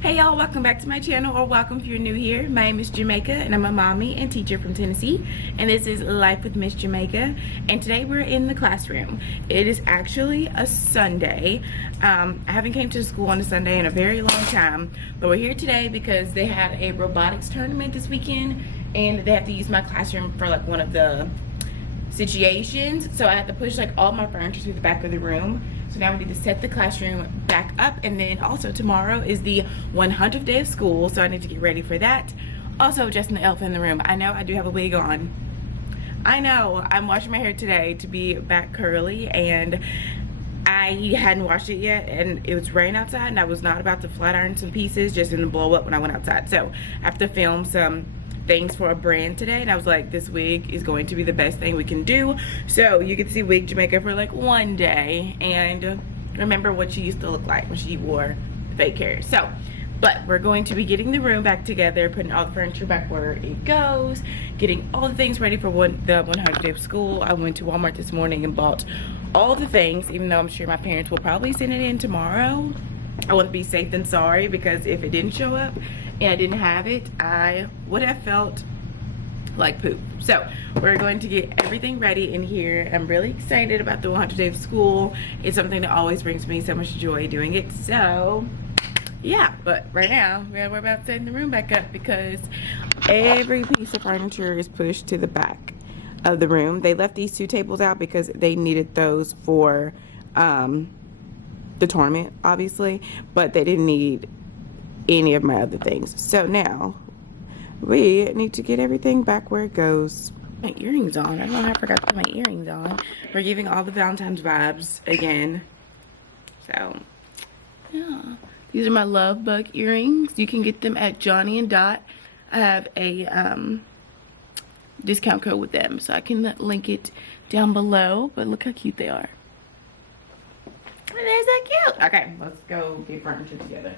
Hey y'all, welcome back to my channel, or welcome if you're new here. My name is Jamaica and I'm a mommy and teacher from Tennessee, and this is Life with Miss Jamaica. And today we're in the classroom. It is actually a Sunday. I haven't came to school on a Sunday in a very long time, but we're here today because they had a robotics tournament this weekend and they have to use my classroom for like one of the situations. So I have to push like all my furniture to the back of the room. So now we need to set the classroom back up, and then also tomorrow is the 100th day of school, so I need to get ready for that. Also, just the elephant in the room, I know I do have a wig on. I know, I'm washing my hair today to be back curly, and I hadn't washed it yet, and it was rain outside, and I was not about to flat iron some pieces, just didn't blow up when I went outside. So I have to film some things for a brand today, and I was like, this wig is going to be the best thing we can do. So you get to see Wig Jamaica for like one day and remember what she used to look like when she wore fake hair. So, but we're going to be getting the room back together, putting all the furniture back where it goes, getting all the things ready for the 100th day of school. I went to Walmart this morning and bought all the things, even though I'm sure my parents will probably send it in tomorrow. I want to be safe than sorry, because if it didn't show up and I didn't have it, I would have felt like poop. So we're going to get everything ready in here. I'm really excited about the 100th day of school. It's something that always brings me so much joy doing it. So yeah, but right now we're about setting the room back up because every piece of furniture is pushed to the back of the room. They left these two tables out because they needed those for the tournament, obviously, but they didn't need any of my other things. So now we need to get everything back where it goes. My earrings on. I don't know how I forgot to put my earrings on. We're giving all the Valentine's vibes again. So yeah, these are my love bug earrings. You can get them at Johnny and Dot. I have a discount code with them, so I can link it down below. But look how cute they are. They're so cute. Okay, let's go get furniture together.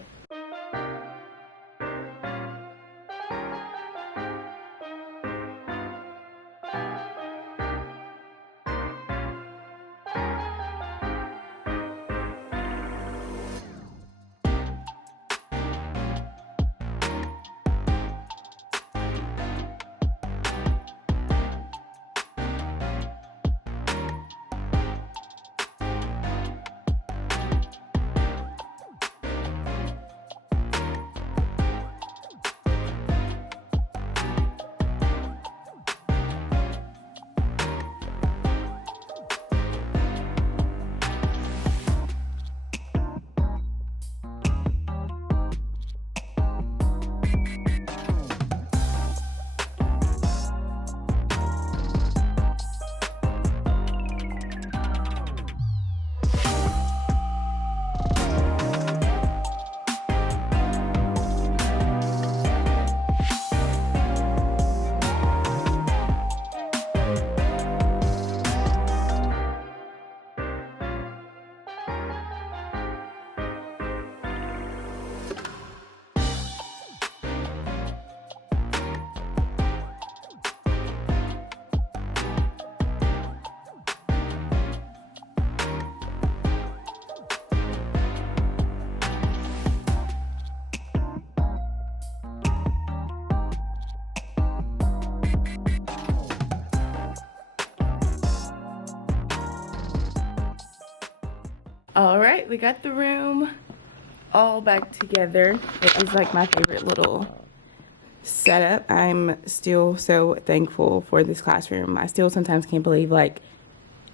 All right, we got the room all back together. It is like my favorite little setup. I'm still so thankful for this classroom. I still sometimes can't believe like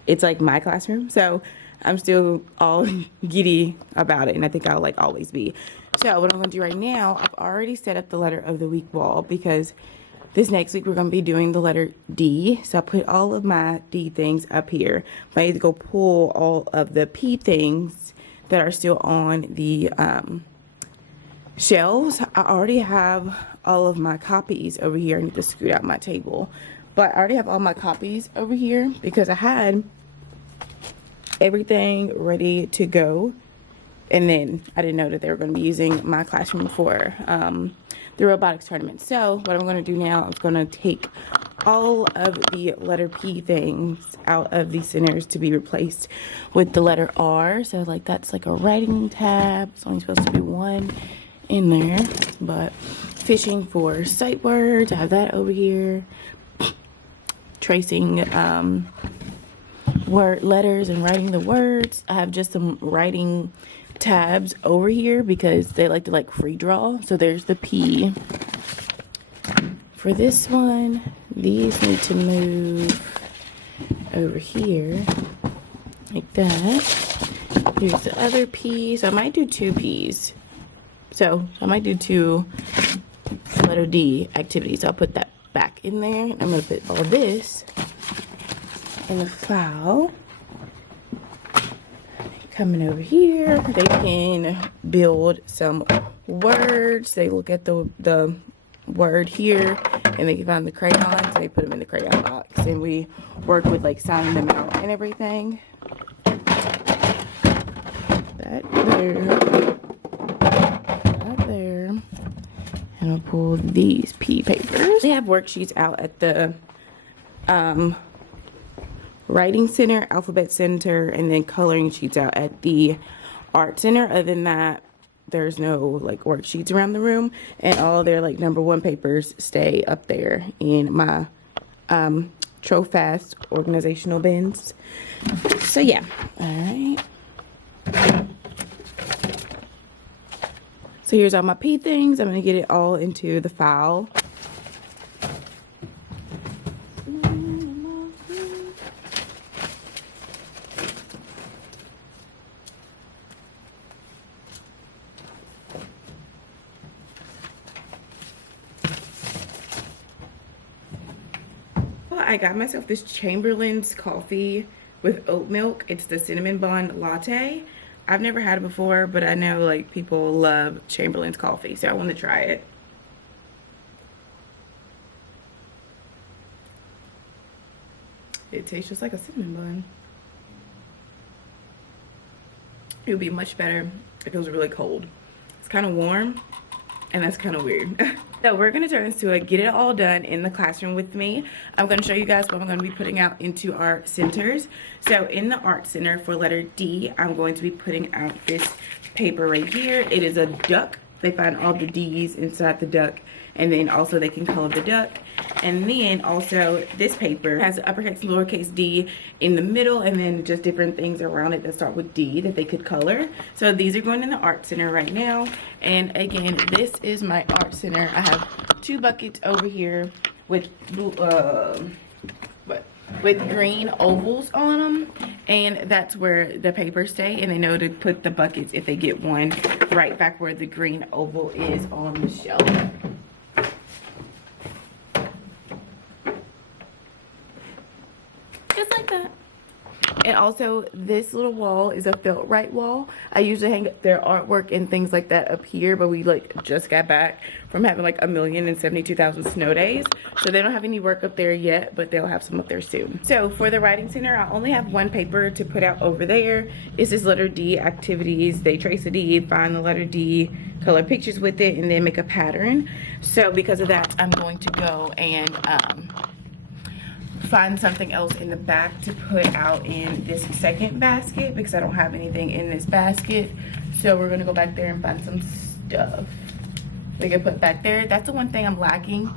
it's like my classroom. So I'm still all giddy about it, and I think I'll like always be. So what I'm gonna do right now, I've already set up the letter of the week wall because this next week we're going to be doing the letter D. So I put all of my D things up here. But I need to go pull all of the P things that are still on the shelves. I already have all of my copies over here. I need to scoot out my table. But I already have all my copies over here because I had everything ready to go. And then I didn't know that they were going to be using my classroom for the robotics tournament. So what I'm going to do now is going to take all of the letter P things out of the centers to be replaced with the letter R. So like that's like a writing tab. It's only supposed to be one. in there, but fishing for sight words, I have that over here. Tracing word letters and writing the words. I have just some writing tabs over here because they like to like free draw. So there's the P. For this one, these need to move over here like that. Here's the other P. So I might do 2 P's. So I might do 2 letter D activities. I'll put that back in there. I'm going to put all this in the file. Coming over here, they can build some words. They look at the word here and they can find the crayons. They put them in the crayon box and we work with like signing them out and everything. That there. And I'll pull these P papers. They have worksheets out at the writing center, alphabet center, and then coloring sheets out at the art center. Other than that, there's no like worksheets around the room, and all their like #1 papers stay up there in my Trofast organizational bins. So yeah, all right. So here's all my P things. I'm gonna get it all into the file. I got myself this Chamberlain's coffee with oat milk. It's the cinnamon bun latte. I've never had it before, but I know like people love Chamberlain's coffee, so I want to try it. It tastes just like a cinnamon bun. It would be much better if it was really cold. It's kind of warm, and that's kind of weird. So we're gonna turn this to a get it all done in the classroom with me. I'm gonna show you guys what I'm gonna be putting out into our centers. So in the art center for letter D, I'm going to be putting out this paper right here. It is a duck. They find all the D's inside the duck, and then also they can color the duck. And then also this paper has uppercase and lowercase d in the middle, and then just different things around it that start with D that they could color. So these are going in the art center right now. And again, this is my art center. I have 2 buckets over here with blue, with green ovals on them, and that's where the papers stay, and they know to put the buckets if they get one right back where the green oval is on the shelf. Just like that. And also this little wall is a felt right wall. I usually hang up their artwork and things like that up here, but we like just got back from having like 1,072,000 snow days, so they don't have any work up there yet, but they'll have some up there soon. So for the writing center, I only have 1 paper to put out over there. It's this letter D activities. They trace a D, find the letter D, color pictures with it, and then make a pattern. So because of that, I'm going to go and find something else in the back to put out in this second basket because I don't have anything in this basket. So we're gonna go back there and find some stuff we can put back there. That's the one thing I'm lacking,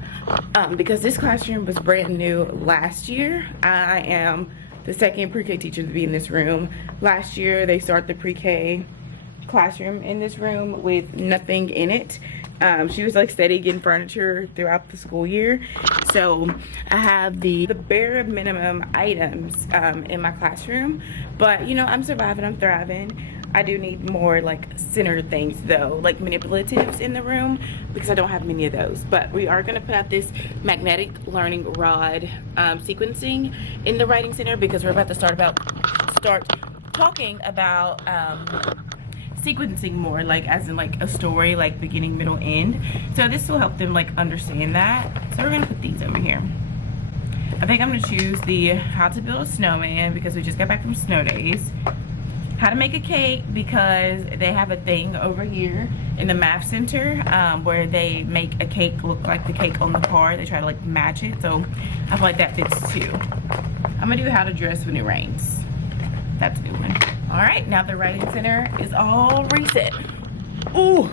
because this classroom was brand new last year. I am the second pre-K teacher to be in this room. Last year they started the pre-K classroom in this room with nothing in it. She was like steady getting furniture throughout the school year. So I have the bare minimum items in my classroom, but you know, I'm surviving, I'm thriving. I do need more like center things though, like manipulatives in the room, because I don't have many of those. But we are gonna put out this magnetic learning rod sequencing in the writing center, because we're about to start talking about sequencing more, like as in like a story, like beginning, middle, end. So this will help them like understand that. So we're gonna put these over here. I think I'm gonna choose the how to build a snowman because we just got back from snow days. How to make a cake, because they have a thing over here in the math center where they make a cake look like the cake on the card. They try to like match it, so I feel like that fits too. I'm gonna do how to dress when it rains. That's a good one. All right, now the writing center is all reset. Ooh,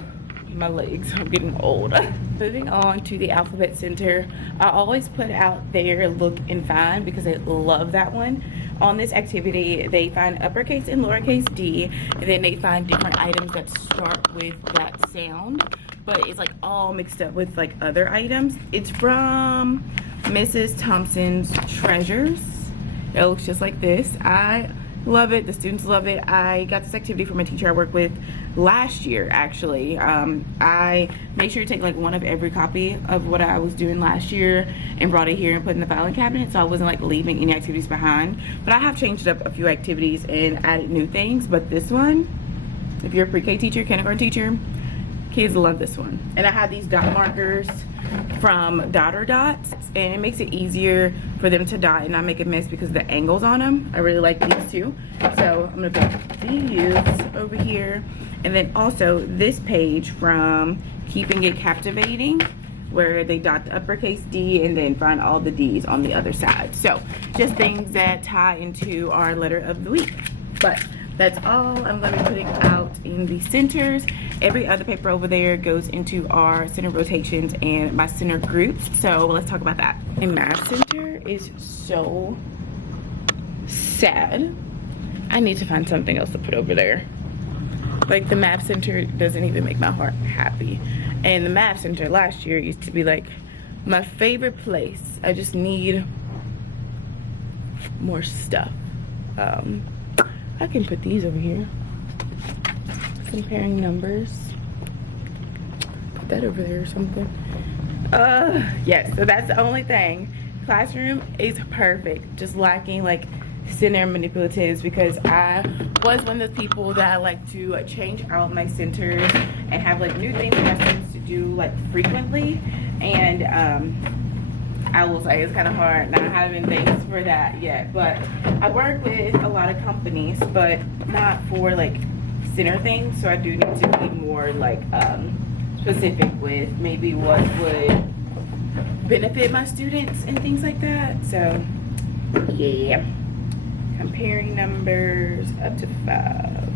my legs. I'm getting old. Moving on to the Alphabet Center. I always put out their look and find because I love that one. On this activity, they find uppercase and lowercase d, and then they find different items that start with that sound, but it's like all mixed up with like other items. It's from Mrs. Thompson's Treasures. It looks just like this. I love it. The students love it. I got this activity from a teacher I worked with last year, actually. I made sure to take like one of every copy of what I was doing last year and brought it here and put in the filing cabinet, so I wasn't like leaving any activities behind. But I have changed up a few activities and added new things. But this one, if you're a pre-K teacher, kindergarten teacher, kids love this one. And I have these dot markers from Dotter Dots, and it makes it easier for them to dot and not make a mess because of the angles on them. I really like these too. So I'm gonna put these over here, and then also this page from Keeping It Captivating, where they dot the uppercase D and then find all the D's on the other side. So just things that tie into our letter of the week. But that's all I'm going to be putting out in the centers. Every other paper over there goes into our center rotations and my center groups. So let's talk about that. My math center is so sad. I need to find something else to put over there. Like, the math center doesn't even make my heart happy. And the math center last year used to be like my favorite place. I just need more stuff. I can put these over here. Comparing numbers. Put that over there or something. Yes, so that's the only thing. Classroom is perfect. Just lacking like center manipulatives, because I was one of those people that I like to change out my centers and have like new things for my students to do like frequently. And I will say it's kind of hard not having things for that yet, but I work with a lot of companies, but not for like center things, so I do need to be more like specific with maybe what would benefit my students and things like that. So yeah, comparing numbers up to 5.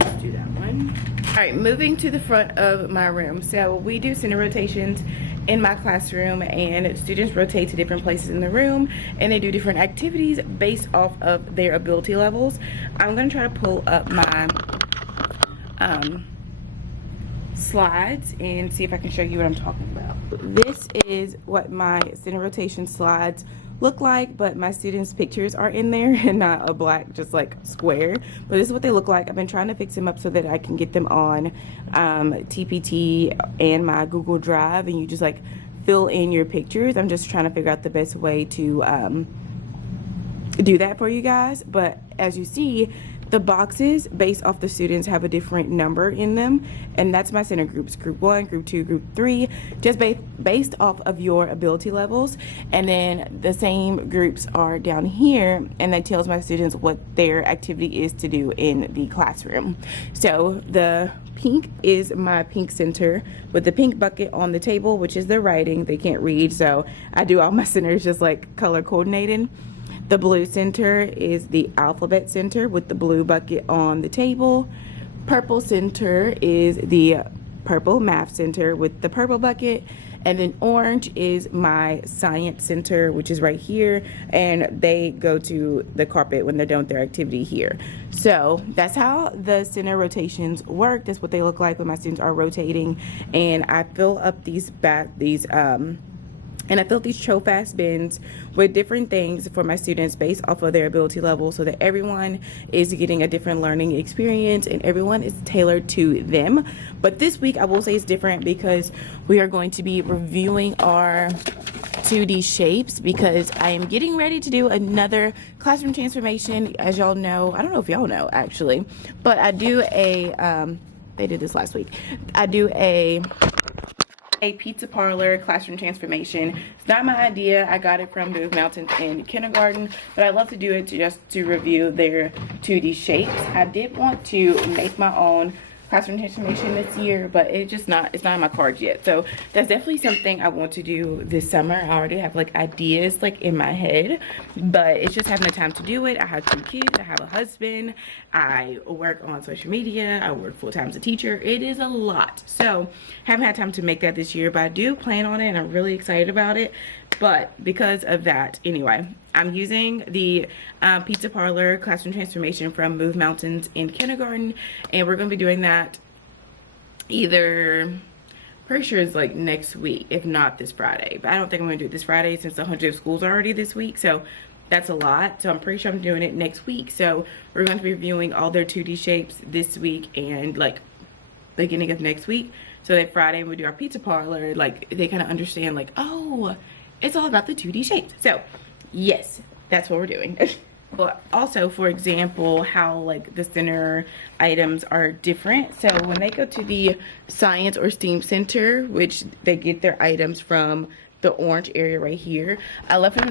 Let's do that one. All right, moving to the front of my room. So we do center rotations in my classroom, and students rotate to different places in the room, and they do different activities based off of their ability levels. I'm going to try to pull up my slides and see if I can show you what I'm talking about. This is what my center rotation slides look like, but my students' pictures are in there and not a black just like square, but this is what they look like. I've been trying to fix them up so that I can get them on TPT and my Google Drive, and you just like fill in your pictures. I'm just trying to figure out the best way to do that for you guys. But as you see, the boxes based off the students have a different number in them, and that's my center groups: group 1, group 2, group 3, just based off of your ability levels. And then the same groups are down here, and that tells my students what their activity is to do in the classroom. So the pink is my pink center with the pink bucket on the table, which is the writing. They can't read, so I do all my centers just like color coordinated. The blue center is the alphabet center with the blue bucket on the table. Purple center is the purple math center with the purple bucket. And then orange is my science center, which is right here. And they go to the carpet when they're done with their activity here. So that's how the center rotations work. That's what they look like when my students are rotating. And I fill up these and I filled these Trofast bins with different things for my students based off of their ability level, so that everyone is getting a different learning experience and everyone is tailored to them. But this week I will say it's different because we are going to be reviewing our 2D shapes, because I am getting ready to do another classroom transformation. As y'all know, I don't know if y'all know actually, but I do a, they did this last week. I do a pizza parlor classroom transformation. It's not my idea. I got it from Move Mountains in kindergarten, but I love to do it just to review their 2D shapes. I did want to make my own classroom transformation this year, but it's not in my cards yet. So that's definitely something I want to do this summer. I already have like ideas like in my head, but it's just having the time to do it. I have 2 kids, I have a husband, I work on social media, I work full-time as a teacher. It is a lot, so haven't had time to make that this year, but I do plan on it and I'm really excited about it. But because of that, anyway, I'm using the pizza parlor classroom transformation from Move Mountains in kindergarten, and we're going to be doing that either, pretty sure it's like next week, if not this Friday. But I don't think I'm going to do it this Friday since the 100 schools are already this week, so that's a lot. So I'm pretty sure I'm doing it next week. So we're going to be reviewing all their 2D shapes this week and like beginning of next week, so that Friday when we do our pizza parlor, like they kind of understand like, oh, it's all about the 2D shapes. So yes, that's what we're doing. But also, for example, how like the center items are different. So when they go to the science or STEAM center, which they get their items from the orange area right here, I left them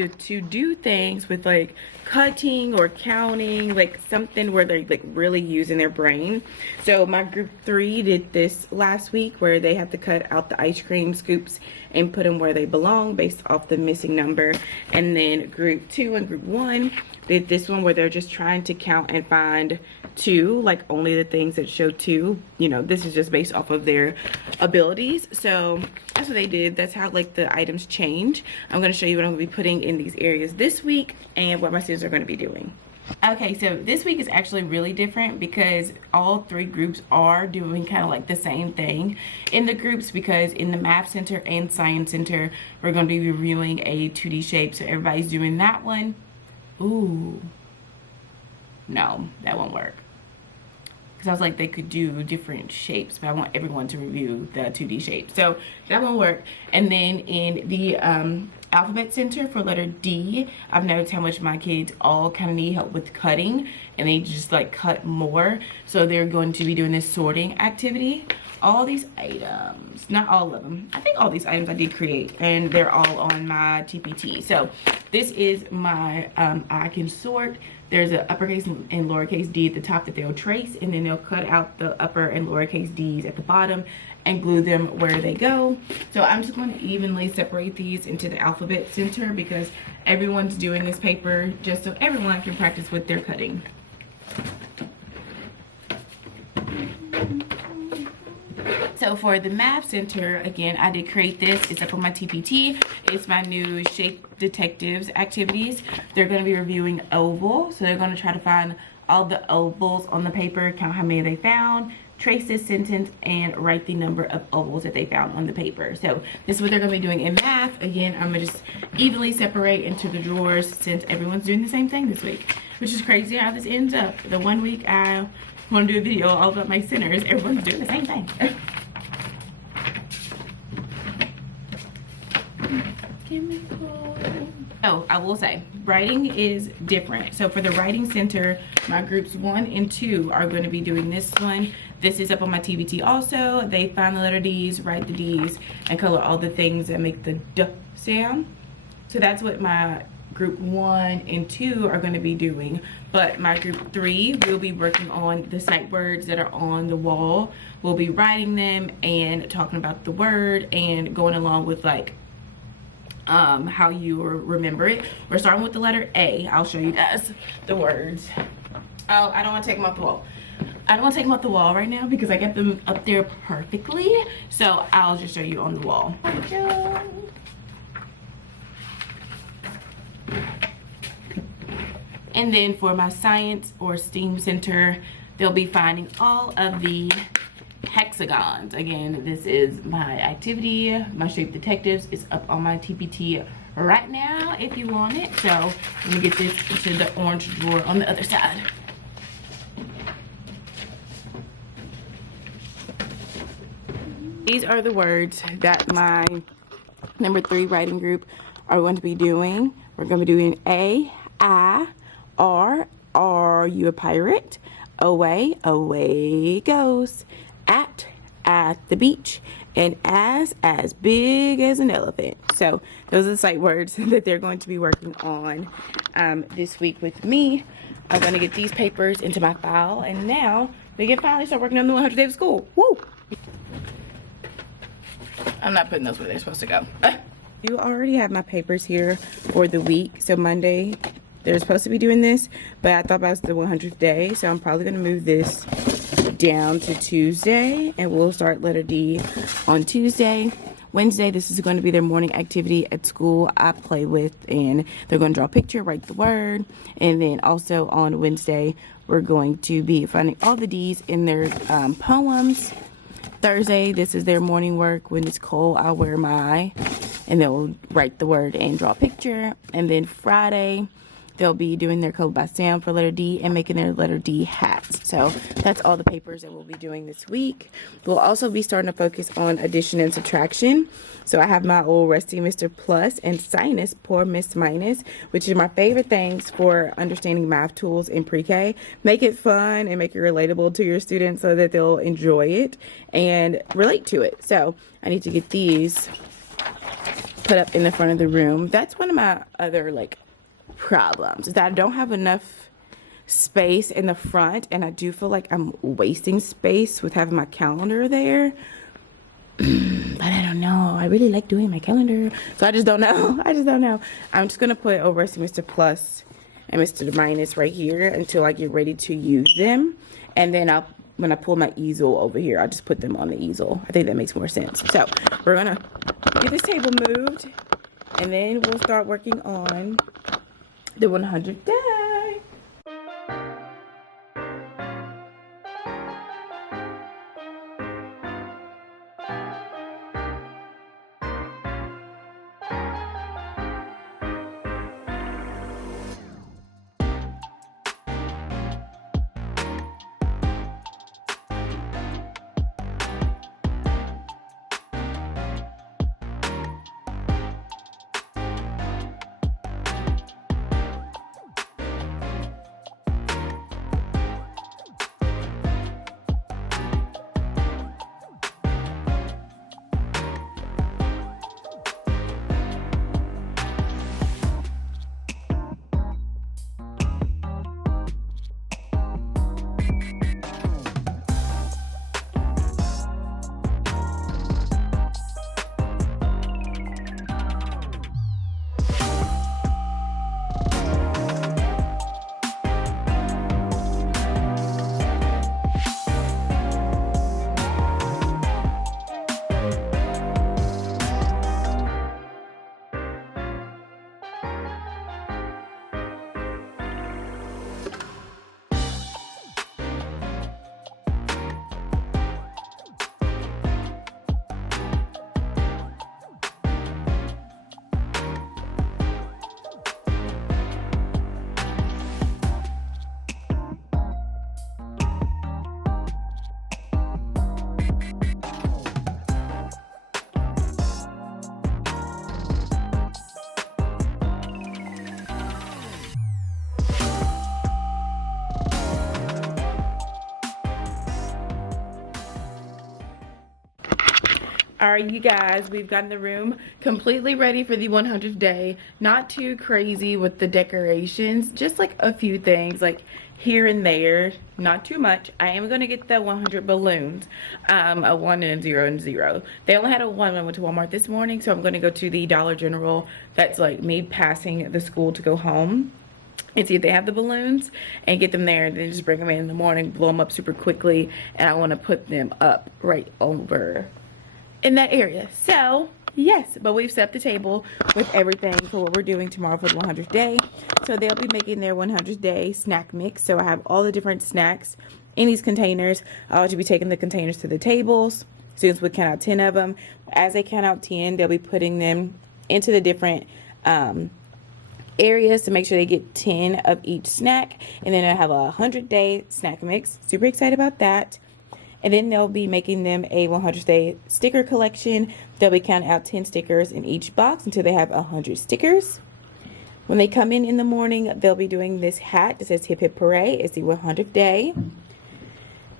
to do things with like cutting or counting, like something where they're like really using their brain. So my group 3 did this last week, where they have to cut out the ice cream scoops and put them where they belong based off the missing number. And then group 2 and group 1 did this one, where they're just trying to count and find 2, like only the things that show 2. You know, this is just based off of their abilities. So that's what they did. That's how like the items change. I'm going to show you what I'm going to be putting in these areas this week and what my students are going to be doing. Okay, so this week is actually really different because all 3 groups are doing kind of like the same thing in the groups, because in the math center and science center, we're going to be reviewing a 2D shape. So everybody's doing that one. Ooh, no, that won't work. Because I was like, they could do different shapes, but I want everyone to review the 2D shape. So that won't work. And then in the alphabet center for letter D, I've noticed how much my kids all kind of need help with cutting, and they just like cut more. So they're going to be doing this sorting activity. All these items, not all of them, I think all these items I did create, and they're all on my TPT. So this is my I can sort. There's an uppercase and lowercase d at the top that they'll trace, and then they'll cut out the upper and lowercase d's at the bottom and glue them where they go. So I'm just going to evenly separate these into the alphabet center, because everyone's doing this paper just so everyone can practice with their cutting. So for the math center, again, I did create this. It's up on my TPT. It's my new shape detectives activities. They're going to be reviewing oval. So they're going to try to find all the ovals on the paper, count how many they found, trace this sentence, and write the number of ovals that they found on the paper. So this is what they're going to be doing in math. Again, I'm going to just evenly separate into the drawers since everyone's doing the same thing this week, which is crazy how this ends up. The one week I want to do a video all about my centers, everyone's doing the same thing. Oh, I will say, writing is different. So for the writing center, my groups 1 and 2 are going to be doing this one. This is up on my TBT also. They find the letter D's, write the D's, and color all the things that make the D sound. So that's what my group 1 and 2 are going to be doing. But my group 3 will be working on the sight words that are on the wall. We'll be writing them and talking about the word and going along with like how you remember it. We're starting with the letter A. I'll show you guys the words. Oh, I don't want to take them off the wall. I don't want to take them off the wall right now because I got them up there perfectly. So I'll just show you on the wall. And then for my science or STEAM center, they'll be finding all of the hexagons. Again, this is my activity. My shape detectives is up on my TPT right now if you want it. So let me get this into the orange drawer on the other side. These are the words that my number 3 writing group are going to be doing. We're going to be doing A, I, R, are you a pirate? Away, away goes. At the beach, and as big as an elephant. So those are the sight words that they're going to be working on this week with me. I'm going to get these papers into my file, and now We can finally start working on the 100 days of school. Woo! I'm not putting those where they're supposed to go. You already have my papers here for the week. So Monday, they're supposed to be doing this, but I thought that was the 100th day. So I'm probably going to move this down to Tuesday, and we'll start letter D on Tuesday. Wednesday, this is going to be their morning activity at school. I play with, and they're going to draw a picture, write the word. And then also on Wednesday, we're going to be finding all the D's in their poems. Thursday, this is their morning work. When it's cold, I'll wear my eye, and they'll write the word and draw a picture. And then Friday, they'll be doing their code by sound for letter D and making their letter D hats. So that's all the papers that we'll be doing this week. We'll also be starting to focus on addition and subtraction. So I have my old rusty Mr. Plus and sinus, poor Miss Minus, which is my favorite things for understanding math tools in pre-K. Make it fun and make it relatable to your students so that they'll enjoy it and relate to it. So I need to get these put up in the front of the room. That's one of my other problems, is that I don't have enough space in the front, and I do feel like I'm wasting space with having my calendar there. But I don't know. I really like doing my calendar, so I just don't know. I'm just gonna put over Mr. Plus and Mr. Minus right here until I get ready to use them, and then when I pull my easel over here, I'll just put them on the easel. I think that makes more sense. So we're gonna get this table moved, and then we'll start working on the 100th day. All right, you guys, we've gotten the room completely ready for the 100th day. Not too crazy with the decorations, just like a few things like here and there, not too much. I am going to get the 100 balloons, a 1 and a 0 and 0. They only had a 1 when I went to Walmart this morning, so I'm going to go to the Dollar General that's like me passing the school to go home and see if they have the balloons and get them there, and then just bring them in the morning, blow them up super quickly, and I want to put them up right over in that area. So yes, but we've set up the table with everything for what we're doing tomorrow for the 100th day. So they'll be making their 100th day snack mix. So I have all the different snacks in these containers. I'll just be taking the containers to the tables. Students would count out 10 of them. As they count out 10, they'll be putting them into the different areas to make sure they get 10 of each snack. And then I'll have a 100-day snack mix. Super excited about that. And then they'll be making them a 100th day sticker collection. They'll be counting out 10 stickers in each box until they have 100 stickers. When they come in the morning, they'll be doing this hat that says Hip Hip Hooray. It's the 100th day.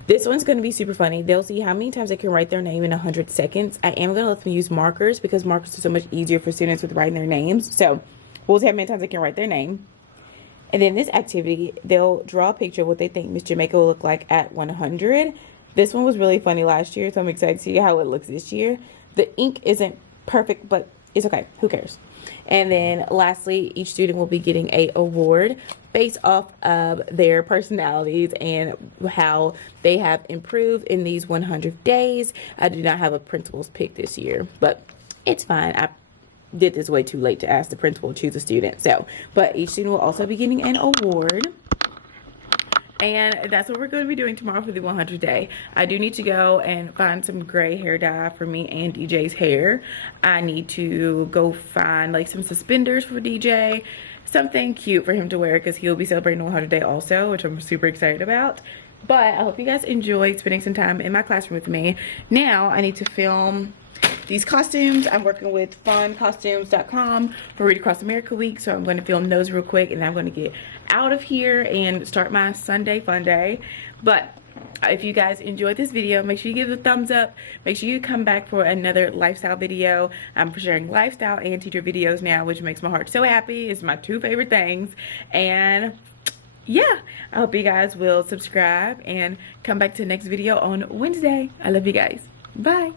This one's going to be super funny. They'll see how many times they can write their name in 100 seconds. I am going to let them use markers because markers are so much easier for students with writing their names. So we'll see how many times they can write their name. And then this activity, they'll draw a picture of what they think Miss Jamaica will look like at 100. This one was really funny last year, so I'm excited to see how it looks this year. The ink isn't perfect, but it's okay. Who cares? And then lastly, each student will be getting a award based off of their personalities and how they have improved in these 100 days. I do not have a principal's pick this year, but it's fine. I did this way too late to ask the principal to choose a student. So, but each student will also be getting an award. And that's what we're going to be doing tomorrow for the 100th day. I do need to go and find some gray hair dye for me and DJ's hair. I need to go find like some suspenders for DJ, something cute for him to wear because he'll be celebrating the 100th day also, which I'm super excited about. But I hope you guys enjoyed spending some time in my classroom with me. Now I need to film these costumes. I'm working with funcostumes.com for Read Across America week, so I'm going to film those real quick and then I'm going to get out of here and start my Sunday fun day. But if you guys enjoyed this video, make sure you give it a thumbs up. Make sure you come back for another lifestyle video. I'm sharing lifestyle and teacher videos now, which makes my heart so happy. It's my two favorite things. And yeah, I hope you guys will subscribe and come back to the next video on Wednesday. I love you guys. Bye.